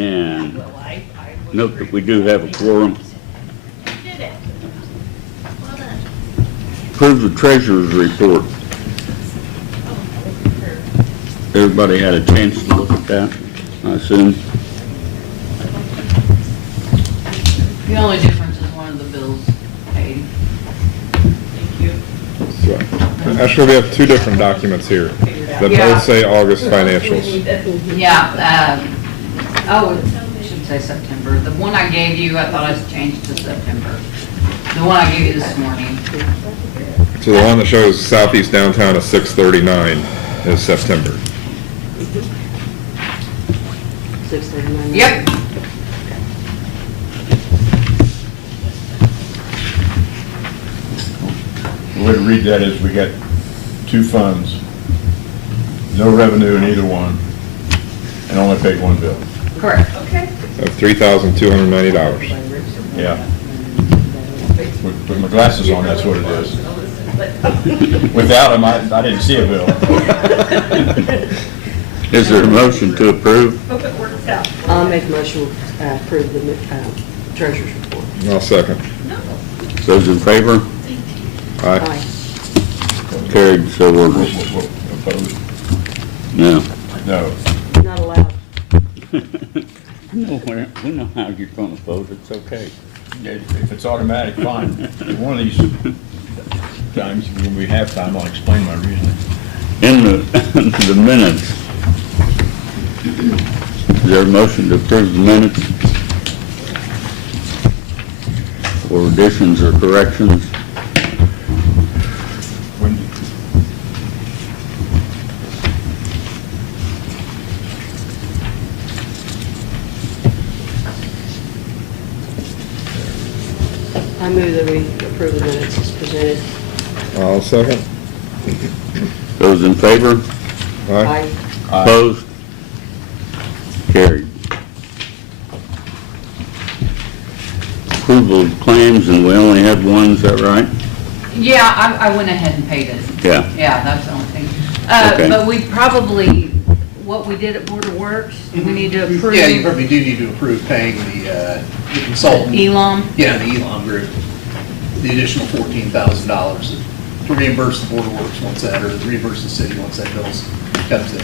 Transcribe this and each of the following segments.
And Well, I would note that we do have a quorum. You did it. Well done. Approve the treasurer's report. Everybody had a chance to look at that, I assume. The only difference is one of the bills paid. Thank you. So, actually, we have two different documents here that Yeah. both say August financials. Yeah, oh, it should say September. The one I gave you, I thought I changed to September. The one I gave you this morning. So the one that shows Southeast Downtown is 639 is September. 639. Yep. The way to read that is we got two funds, no revenue in either one, and only paid one bill. Correct. Okay. Of $3,290. Yeah. With my glasses on, that's what it is. Without them, I didn't see a bill. Is there a motion to approve? Hope it works out. I'll make a motion to approve the treasurer's report. I'll second. Those in favor? Aye. Aye. Carried, so ordered. Opposed? No. No. Not allowed. No, we know how you're going to vote, it's okay. Yeah, if it's automatic, fine. One of these times, when we have time, I'll explain my reasoning. In the minutes, is there a motion to approve the minutes? Or additions or corrections? When, I move that we approve the minutes as presented. I'll second. Those in favor? Aye. Aye. Opposed? Carried. Approval of claims, and we only had one, is that right? Yeah, I went ahead and paid it. Yeah. Yeah, that's the only thing. Okay. But we probably, what we did at Board of Works, we need to approve. Yeah, you probably do need to approve paying the consultant. Elam. Yeah, the Elam Group, the additional $14,000 to reimburse the Board of Works once that, or reimburse the city once that bill comes in.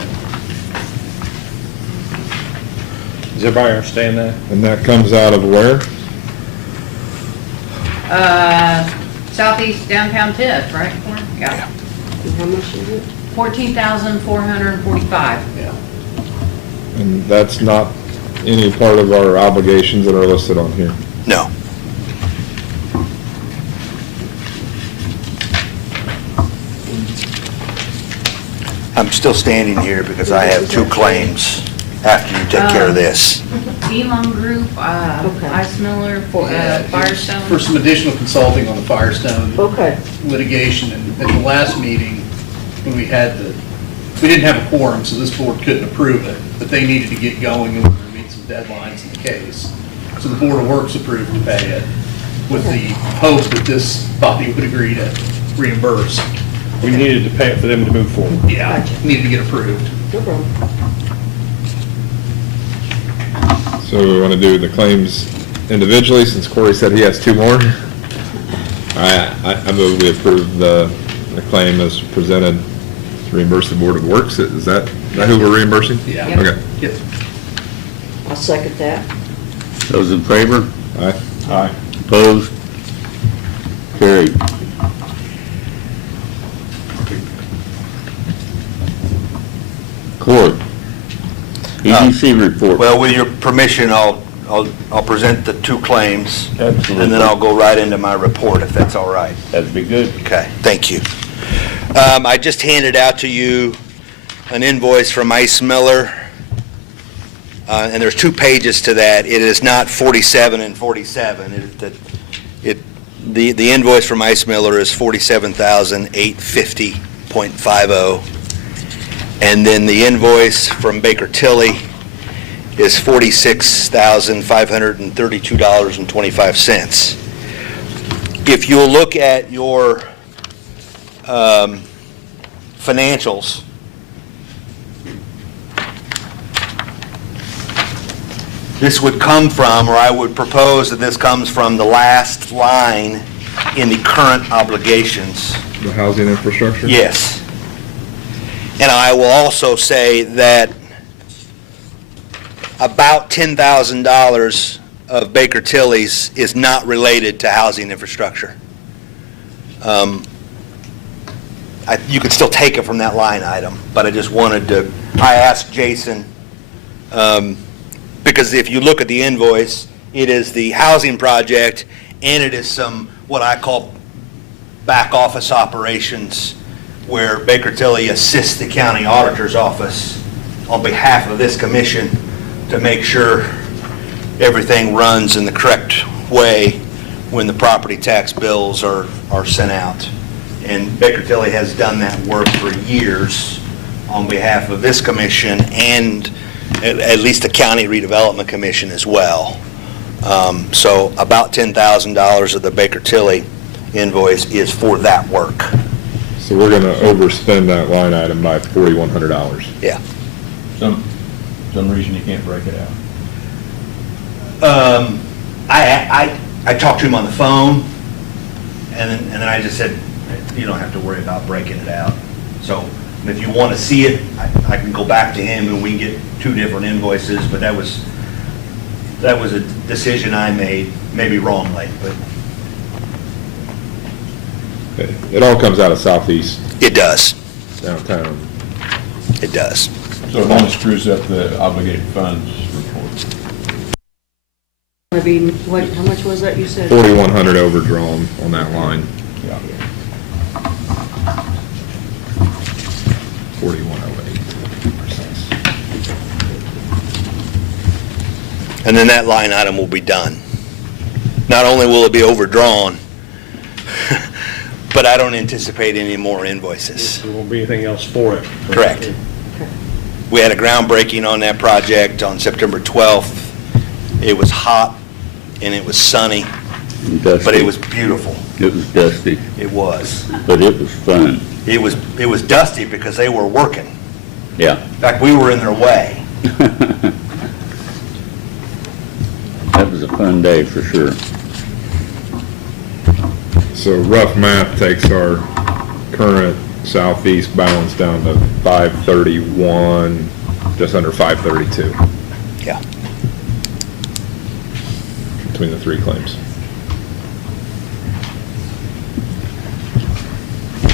Does everybody understand that? And that comes out of where? Southeast Downtown TIF, right? Yeah. And how much is it? 14,445. Yeah. And that's not any part of our obligations that are listed on here. No. I'm still standing here because I have two claims after you take care of this. Elam Group, Ice Miller, for Firestone. For some additional consulting on the Firestone Okay. litigation, and at the last meeting, when we didn't have a quorum, so this board couldn't approve it, but they needed to get going in order to meet some deadlines in the case. So the Board of Works approved to pay it with the hope that this body would agree to reimburse. We needed to pay it for them to move forward. Yeah, Gotcha. needed to get approved. No problem. So we want to do the claims individually, since Corey said he has two more. I move we approve the claim as presented to reimburse the Board of Works. Is that who we're reimbursing? Yeah. Okay. Yep. I'll second that. Those in favor? Aye. aye. Opposed? Carried. Court. EDC report. Well, with your permission, I'll present the two claims, Absolutely. and then I'll go right into my report, if that's all right. That'd be good. Okay, thank you. I just handed out to you an invoice from Ice Miller, and there's 2 pages to that. It is not 47 and 47. The invoice from Ice Miller is $47,850.50, and then the invoice from Baker Tilly is $46,532.25. If you'll look at your financials, this would come from, or I would propose that this comes from the last line in the current obligations. The housing infrastructure? Yes. And I will also say that about $10,000 of Baker Tilly's is not related to housing infrastructure. You could still take it from that line item, but I just wanted to, I asked Jason, because if you look at the invoice, it is the housing project, and it is some, what I call back office operations, where Baker Tilly assists the county auditor's office on behalf of this commission to make sure everything runs in the correct way when the property tax bills are sent out. And Baker Tilly has done that work for years on behalf of this commission and at least the County Redevelopment Commission as well. So about $10,000 of the Baker Tilly invoice is for that work. So we're gonna overspend that line item by $4,100. Yeah. Some reason you can't break it out. I talked to him on the phone, and then I just said, you don't have to worry about breaking it out. So if you want to see it, I can go back to him and we can get two different invoices, but that was a decision I made, maybe wrongly, but It all comes out of Southeast it does. downtown. It does. So it only screws up the obligated funds report. Maybe, what, how much was that you said? 4,100 overdrawn on that line. Yeah. 4,108. And then that line item will be done. Not only will it be overdrawn, but I don't anticipate any more invoices. There won't be anything else for it. Correct. We had a groundbreaking on that project on September 12th. It was hot and it was sunny, Dusty. but it was beautiful. It was dusty, It was. but it was fun. It was dusty because they were working. Yeah. In fact, we were in their way. That was a fun day for sure. So rough math takes our current Southeast balance down to 531, just under 532 Yeah. between the three claims.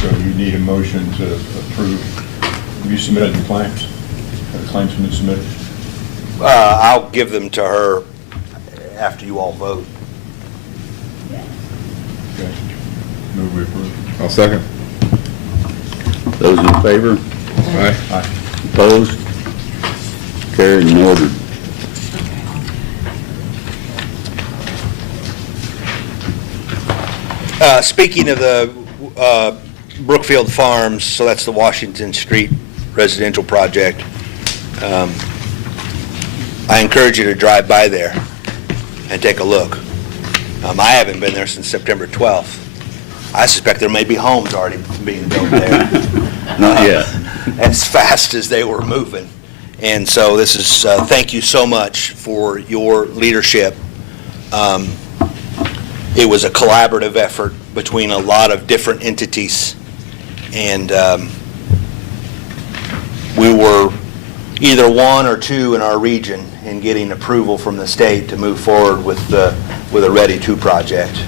So you need a motion to approve. Have you submitted the claims? Have the claims been submitted? I'll give them to her after you all vote. Okay. Move we approve. I'll second. Those in favor? Aye. Aye. Opposed? Carried and ordered. Speaking of the Brookfield Farms, so that's the Washington Street residential project, I encourage you to drive by there and take a look. I haven't been there since September 12th. I suspect there may be homes already being built there. Not yet. As fast as they were moving. And so this is, thank you so much for your leadership. It was a collaborative effort between a lot of different entities. And we were either one or two in our region in getting approval from the state to move forward with a Ready 2 project.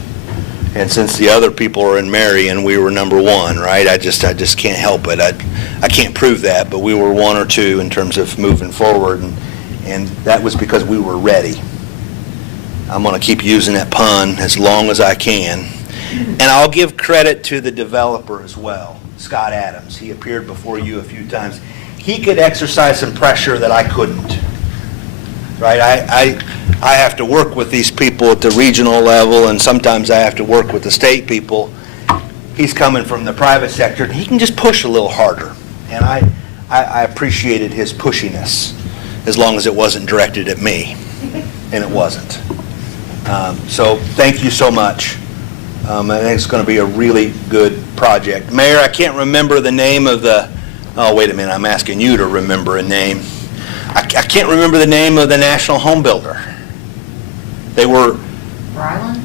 And since the other people are in Marion, we were number one, right? I just can't help it. I can't prove that, but we were one or two in terms of moving forward, and that was because we were ready. I'm going to keep using that pun as long as I can. And I'll give credit to the developer as well, Scott Adams. He appeared before you a few times. He could exercise some pressure that I couldn't. Right, I have to work with these people at the regional level, and sometimes I have to work with the state people. He's coming from the private sector, and he can just push a little harder. And I appreciated his pushiness, as long as it wasn't directed at me, and it wasn't. So thank you so much. I think it's going to be a really good project. Mayor, I can't remember the name of the, oh, wait a minute, I'm asking you to remember a name. I can't remember the name of the national home builder. They were, Ryland?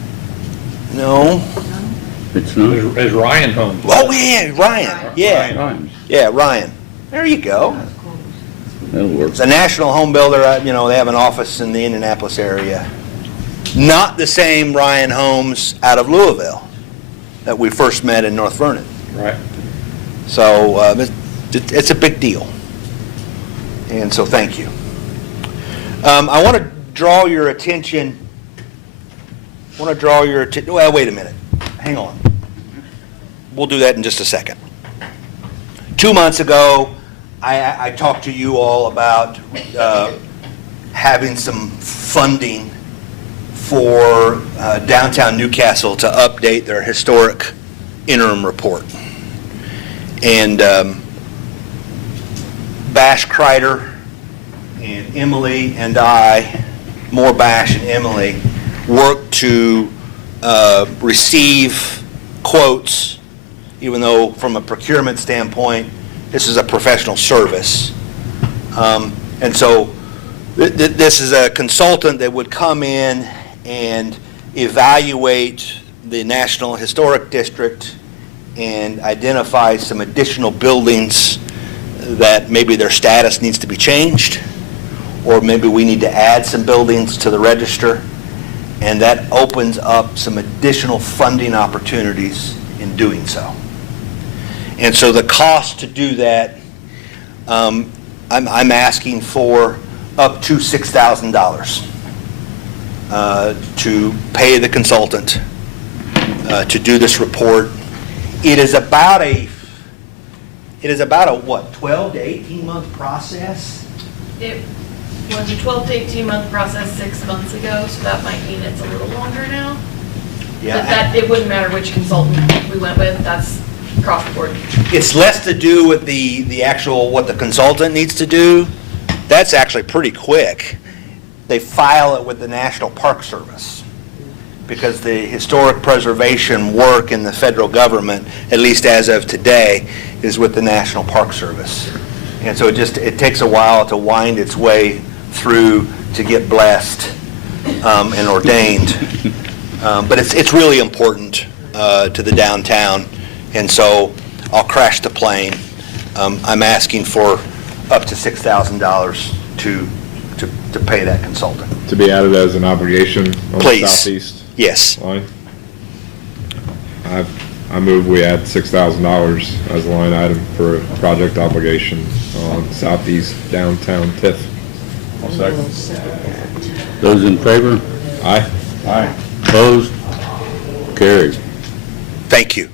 no, It's not. Is Ryan home? oh yeah, Ryan, yeah, Ryan. yeah, Ryan. There you go. That'll work. It's a national home builder, they have an office in the Indianapolis area. Not the same Ryan Homes out of Louisville that we first met in North Vernon. Right. So it's a big deal. And so thank you. I want to draw your attention, well, wait a minute. Hang on. We'll do that in just a second. 2 months ago, I talked to you all about having some funding for downtown Newcastle to update their historic interim report. And Bash Kreider and Emily and I, more Bash and Emily, worked to receive quotes, even though from a procurement standpoint, this is a professional service. And so this is a consultant that would come in and evaluate the National Historic District and identify some additional buildings that maybe their status needs to be changed, or maybe we need to add some buildings to the register, and that opens up some additional funding opportunities in doing so. And so the cost to do that, I'm asking for up to $6,000 to pay the consultant to do this report. It is about a what, 12 to 18 month process? It was a 12 to 18 month process 6 months ago, so that might mean it's a little longer now. But that, it wouldn't matter which consultant we went with, that's across the board. It's less to do with the actual, what the consultant needs to do. That's actually pretty quick. They file it with the National Park Service, because the historic preservation work in the federal government, at least as of today, is with the National Park Service. And so it takes a while to wind its way through to get blessed and ordained. But it's really important to the downtown, and so I'll crash the plane. I'm asking for up to $6,000 to pay that consultant. To be added as an obligation on the Please. southeast Yes. line. I move we add $6,000 as a line item for a project obligation on southeast downtown TIF. I'll second. Those in favor? Aye. Aye. Opposed? Carried. Thank you.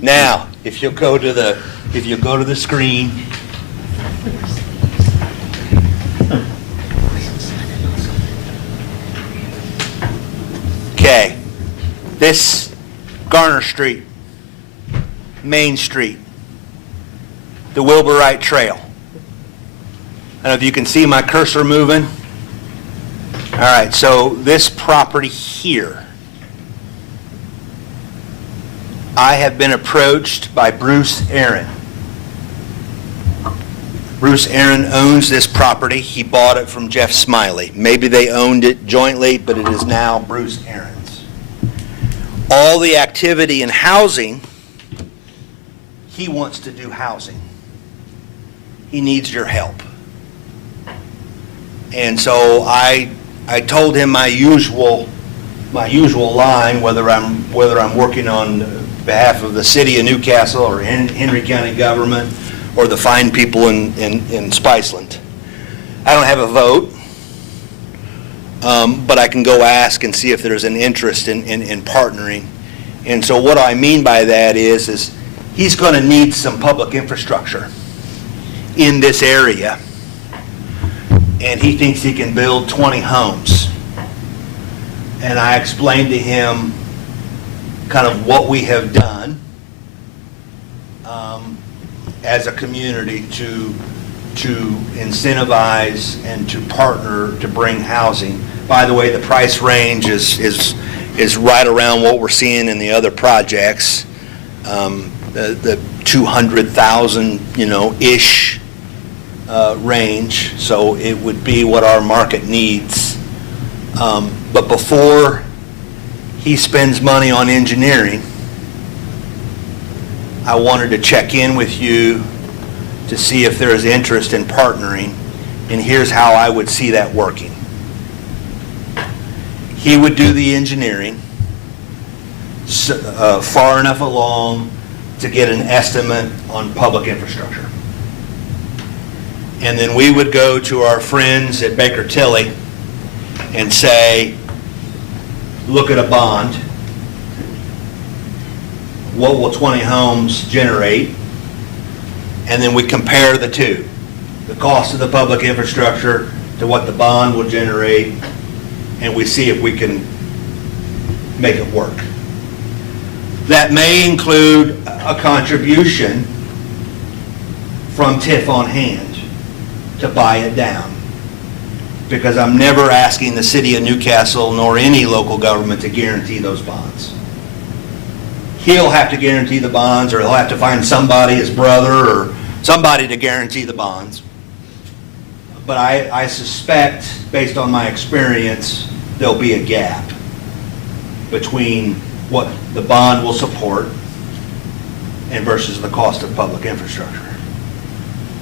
Now, if you'll go to the screen. Okay, this Garner Street, Main Street, the Wilbur Wright Trail. I don't know if you can see my cursor moving. All right, so this property here, I have been approached by Bruce Aaron. Bruce Aaron owns this property. He bought it from Jeff Smiley. Maybe they owned it jointly, but it is now Bruce Aaron's. All the activity in housing, he wants to do housing. He needs your help. And so I told him my usual line, whether I'm working on behalf of the city of Newcastle or Henry County government or the fine people in Spiceland. I don't have a vote, but I can go ask and see if there's an interest in partnering. And so what I mean by that is he's going to need some public infrastructure in this area, and he thinks he can build 20 homes. And I explained to him kind of what we have done as a community to incentivize and to partner to bring housing. By the way, the price range is right around what we're seeing in the other projects. The 200,000, ish range, so it would be what our market needs. But before he spends money on engineering, I wanted to check in with you to see if there is interest in partnering, and here's how I would see that working. He would do the engineering, far enough along to get an estimate on public infrastructure. And then we would go to our friends at Baker Tilly and say, look at a bond. What will 20 homes generate? And then we compare the two, the cost of the public infrastructure to what the bond will generate, and we see if we can make it work. That may include a contribution from TIF on hand to buy it down. Because I'm never asking the city of Newcastle nor any local government to guarantee those bonds. He'll have to guarantee the bonds, or he'll have to find somebody, his brother or somebody, to guarantee the bonds. But I suspect, based on my experience, there'll be a gap between what the bond will support and versus the cost of public infrastructure.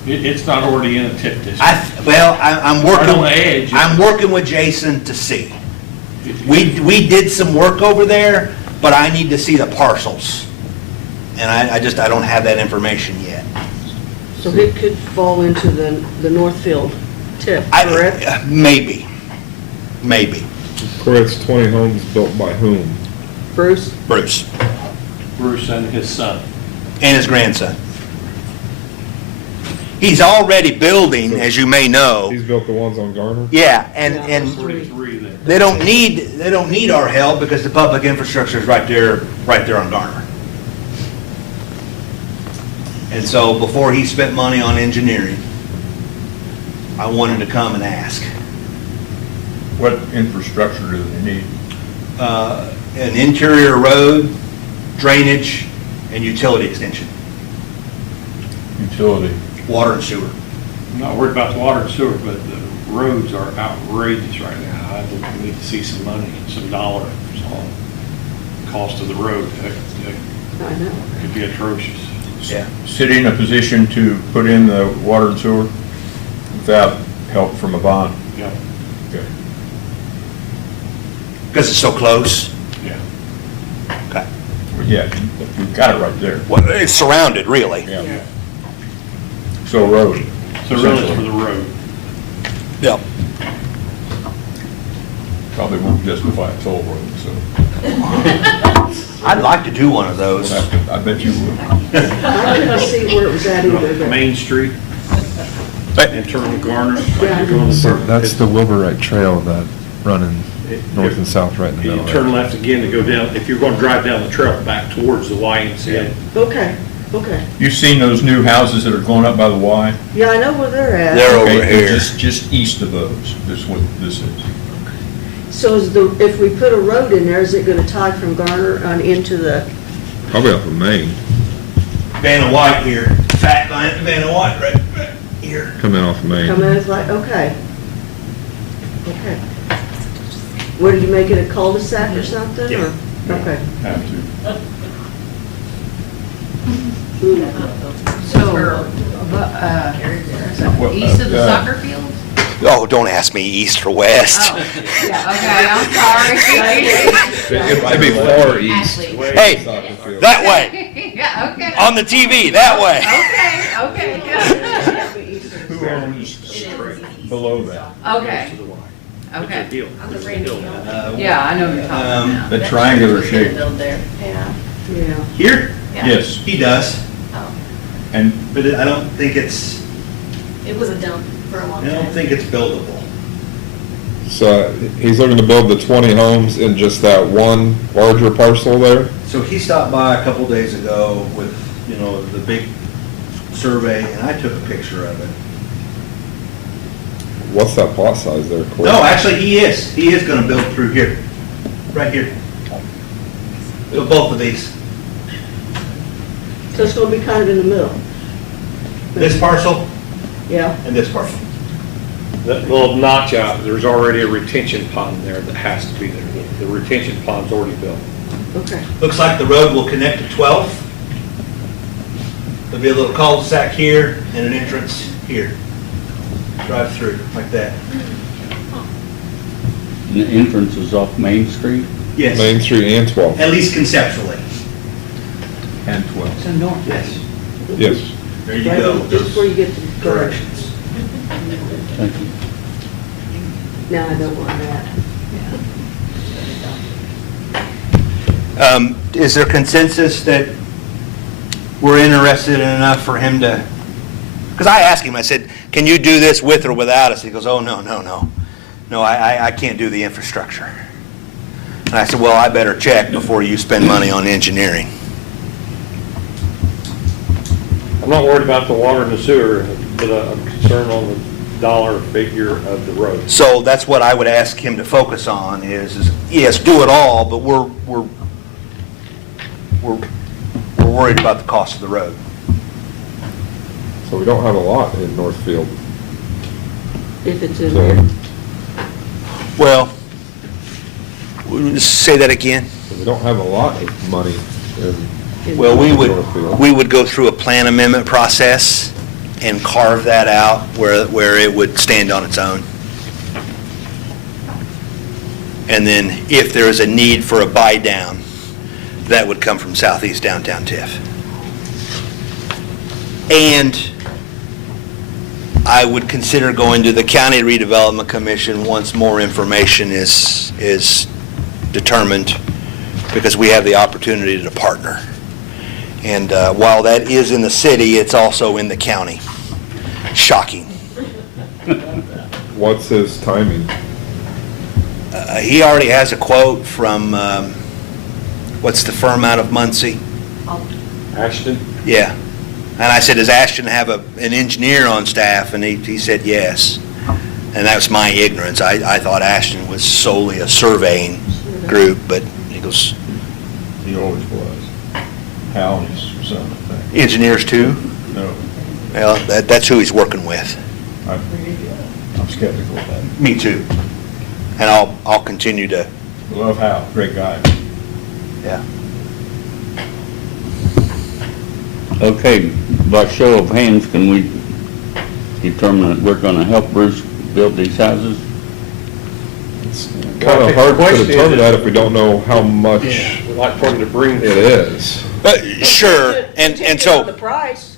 It's not already in a TIF district. I'm Right on the working, edge. I'm working with Jason to see. We did some work over there, but I need to see the parcels. And I don't have that information yet. So it could fall into the Northfield tip, correct? Maybe. Corey, it's 20 homes built by whom? Bruce? Bruce Bruce and his son. and his grandson. He's already building, as you may know. He's built the ones on Garner? Yeah, Yeah, and 43 there. they don't need our help because the public infrastructure is right there on Garner. And so before he spent money on engineering, I wanted to come and ask. What infrastructure do they need? An interior road, drainage, and utility extension, Utility. water and sewer. I'm not worried about the water and sewer, but the roads are outrageous right now. I think we need to see some money, some dollars on the cost of the road. That I know. could be atrocious. Yeah. City in a position to put in the water and sewer without help from a bond? Yeah, Okay. Because it's so close. yeah. Okay. Well, yeah, you've got it right there. Well, it's surrounded, really. Yeah. So road. So really it's for the road. Yep. Probably won't justify a toll road, so I'd like to do one of we'll those. have to, I bet you will. I couldn't see where it was at either, but Main Street, But internal Garner. Yeah. That's the Wilburite Trail that running north and south right in the You middle. turn left again to go down, if you're going to drive down the trail back towards the YMCA. okay. You've seen those new houses that are going up by the Y? Yeah, I know where they're at. They're over Okay, they're here. just east of those. This is what this is. So if we put a road in there, is it gonna tie from Garner on into the, Probably off of Main, Vanna White here, Fat Vanna White right here. coming off of Main. come in, it's like, okay. Okay. What, did you make it a cul-de-sac or something, or? Okay. Have to. So, east of the soccer field? Oh, don't ask me east or west. Oh, yeah, okay, I'm sorry. It'd be far east. Actually. Hey, Soccer field. that way, Yeah, okay. on the TV, that way. Okay, Who owns below that? okay, okay. Deal. Yeah, I know what you're talking about. The triangular shape. Yeah. Yeah. Here? Yes, He does, Oh, and but I don't think it's, it was a dump for a long I time. don't think it's buildable. So he's looking to build the 20 homes in just that one larger parcel there? So he stopped by a couple days ago with, the big survey, and I took a picture of it. What's that plot size there, Corey? No, actually, he is gonna build through here, right here. So both of these. So it's gonna be kind of in the middle. This parcel, Yeah, and this parcel. That little notch out, there's already a retention pond there that has to be there. The retention pond's already built. okay. Looks like the road will connect to 12th. There'll be a little cul-de-sac here and an entrance here. Drive through like that. And the entrance is off Main Street? Yes, Main Street and 12th. at least conceptually. And 12. So north. Yes. Yes. There you go. Right, just before you get to the garage. Directions. Thank you. Now I know where I'm at. Is there consensus that we're interested in enough for him to, because I asked him, I said, can you do this with or without us? He goes, oh, no. No, I can't do the infrastructure. And I said, well, I better check before you spend money on engineering. I'm not worried about the water and the sewer, but I'm concerned on the dollar figure of the road. So that's what I would ask him to focus on is yes, do it all, but we're worried about the cost of the road. So we don't have a lot in Northfield. If it's in So there. Well, say that again. we don't have a lot of money in. Well, Northfield. we would go through a plan amendment process and carve that out where it would stand on its own. And then if there is a need for a buy down, that would come from Southeast Downtown TIF. And I would consider going to the County Redevelopment Commission once more information is determined, because we have the opportunity to partner. And while that is in the city, it's also in the county. Shocking. What's his timing? He already has a quote from, what's the firm out of Muncie? Ashton? Yeah. And I said, does Ashton have an engineer on staff? And he said yes. And that was my ignorance. I thought Ashton was solely a surveying group, but he goes, He always was. Hal and his son, I think. engineers too? No, Well, that's who he's working with. I'm skeptical of that. Me too. And I'll continue to, Love Hal, great guy. yeah. Okay, by show of hands, can we determine that we're gonna help Bruce build these houses? Kind of hard to determine that if we don't know how much Yeah, we'd like for him to bring. it is. Sure, and Contingent so. on the price,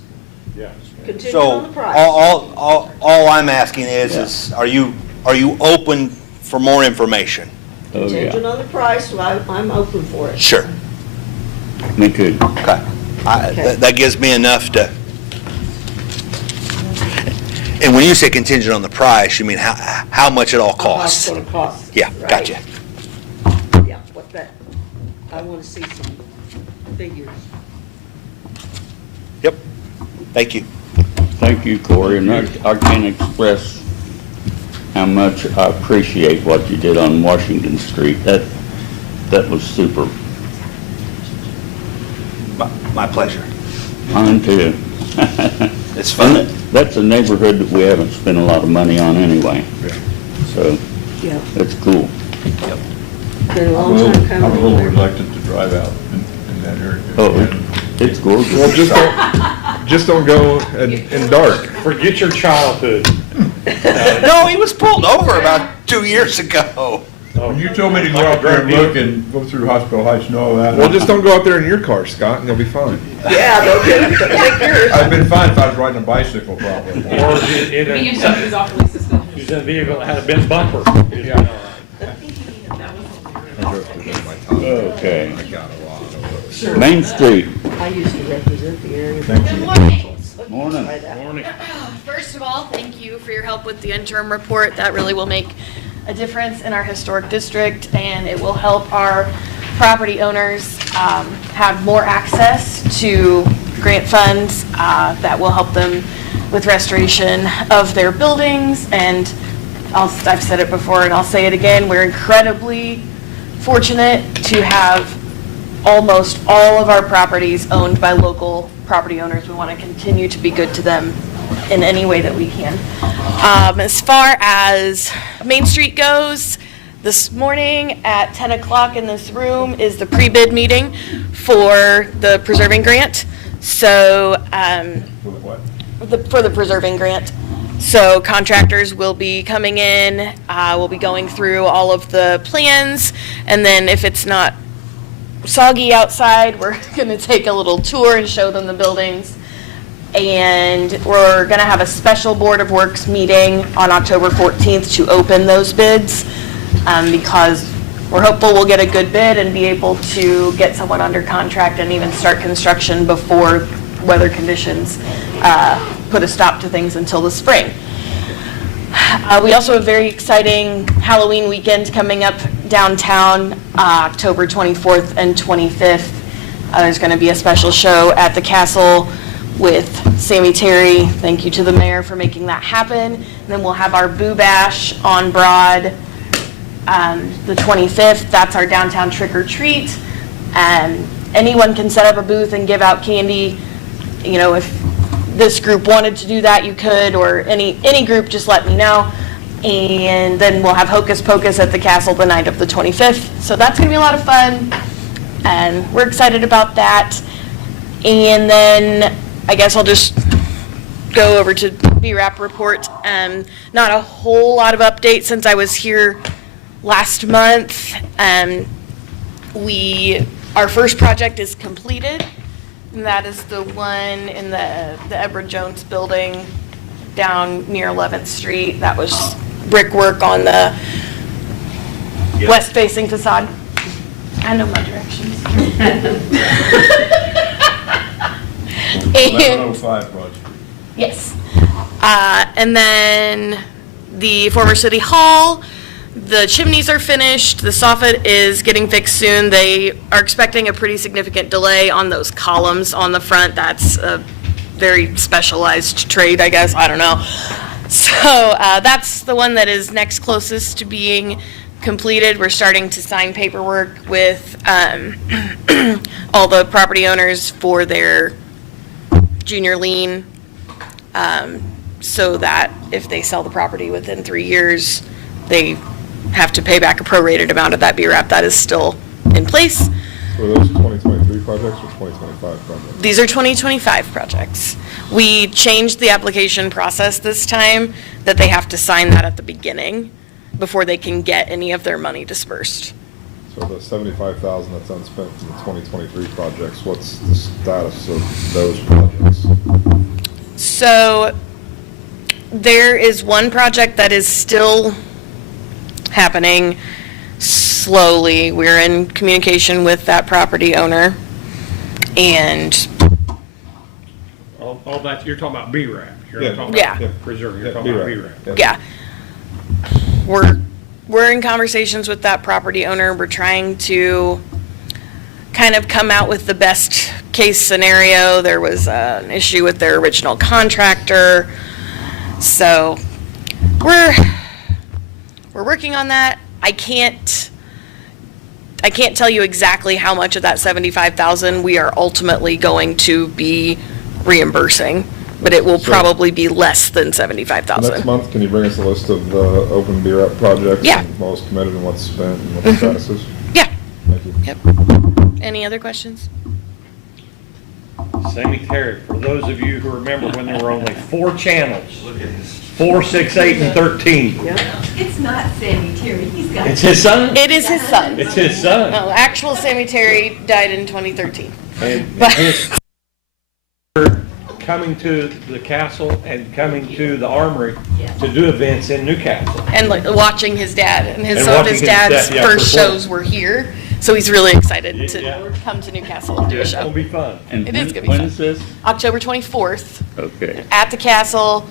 Yeah. contingent So, on the price. all I'm asking is, are you open for more information? Oh, Contingent yeah, on the price, so I'm open for it. Sure. me too. Okay. Okay. That gives me enough to, and when you say contingent on the price, you mean how much it all How it's costs? gonna cost. Yeah, right? gotcha. Yeah, what that, I wanna see some figures. Yep. Thank you. Thank you, Corey, and I can't express how much I appreciate what you did on Washington Street. That was super. My pleasure. Mine too. It's And fun. that's a neighborhood that we haven't spent a lot of money on anyway. So, Yeah, it's cool. been a I'm long a time little, coming. I'm a little reluctant to drive out in that area. Oh, it's gorgeous. Well, just don't go in dark. Forget your childhood. No, he was pulled over about 2 years ago. When you told me to go out there and look and go through Hospital Heights and all that. Well, just don't go out there in your car, Scott, and you'll be fine. Yeah, they'll take yours. I've been fine if I was riding a bicycle probably. Or he's off the He's in a vehicle that had a bent bumper. Yeah. Okay. I got a lot of those. Main Street. I used to represent the area. Thank Good you. morning. Morning. Try that. Morning. First of all, thank you for your help with the interim report. That really will make a difference in our historic district, and it will help our property owners have more access to grant funds that will help them with restoration of their buildings. And I've said it before and I'll say it again, we're incredibly fortunate to have almost all of our properties owned by local property owners. We want to continue to be good to them in any way that we can. As far as Main Street goes, this morning at 10 o'clock in this room is the pre-bid meeting for the preserving grant. So, for the preserving grant. So contractors will be coming in, we'll be going through all of the plans, and then if it's not soggy outside, we're gonna take a little tour and show them the buildings. And we're gonna have a special Board of Works meeting on October 14th to open those bids, because we're hopeful we'll get a good bid and be able to get someone under contract and even start construction before weather conditions put a stop to things until the spring. We also have a very exciting Halloween weekend coming up downtown, October 24th and 25th. There's going to be a special show at the Castle with Sammy Terry. Thank you to the mayor for making that happen. And then we'll have our Boo Bash on Broad the 25th. That's our downtown trick or treat. Anyone can set up a booth and give out candy. You know, if this group wanted to do that, you could, or any group, just let me know. And then we'll have Hocus Pocus at the Castle the night of the 25th. So that's going to be a lot of fun, and we're excited about that. And then I guess I'll just go over to BRAP report. Not a whole lot of updates since I was here last month. Our first project is completed. And that is the one in the Edward Jones building down near 11th Street. That was brickwork on the west-facing facade. I know my directions. 1105 Broad Street. Yes. And then the former City Hall, the chimneys are finished, the soffit is getting fixed soon. They are expecting a pretty significant delay on those columns on the front. That's a very specialized trade, I guess, I don't know. So that's the one that is next closest to being completed. We're starting to sign paperwork with all the property owners for their junior lien, so that if they sell the property within 3 years, they have to pay back a prorated amount of that BRAP. That is still in place. Were those 2023 projects or 2025 projects? These are 2025 projects. We changed the application process this time, that they have to sign that at the beginning before they can get any of their money dispersed. So the 75,000 that's unspent from the 2023 projects, what's the status of those projects? So there is one project that is still happening slowly. We're in communication with that property owner, and All that, you're talking about BRAP. You're Yeah. not talking Yeah. about preserve, you're talking about BRAP. yeah, we're in conversations with that property owner. We're trying to kind of come out with the best case scenario. There was an issue with their original contractor, so we're working on that. I can't tell you exactly how much of that 75,000 we are ultimately going to be reimbursing, but it will probably be less than 75,000. Next month, can you bring us a list of the open BRAP projects? Yeah. And what's committed and what's spent and what the status is? Yeah. Thank you. Yep. Any other questions? Sammy Terry, for those of you who remember when there were only 4 channels, 4, 6, 8, and 13. It's not Sammy Terry, he's got. It's his son? It is his son. It's his son. No, actual Sammy Terry died in 2013. And But- his coming to the castle and coming to the armory to do events in Newcastle. And like watching his dad, and And some of watching his his dad's dad, yeah, first perform. shows were here, so he's really excited Yeah. to come to Newcastle and do a It's gonna show. be fun. And It is gonna be when fun. is this? October 24th Okay. at the castle.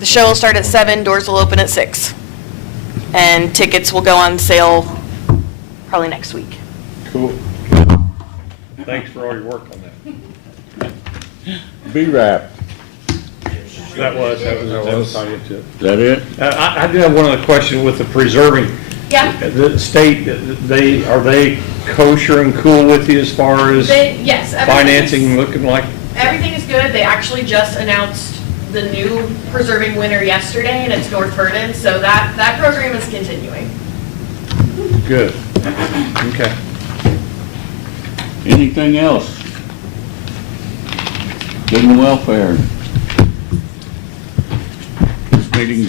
The show will start at 7, doors will open at 6. And tickets will go on sale probably next week. Cool. Thanks for all your work on that. BRAP, That was is that it? I do have one other question with the preserving. Yeah. The state, are they kosher and cool with you as far as Yes. financing looking like? Everything is good. They actually just announced the new Preserving Winter yesterday, and it's North Vernon, so that program is continuing. Good. Okay. Anything else? Good and welfare. This meeting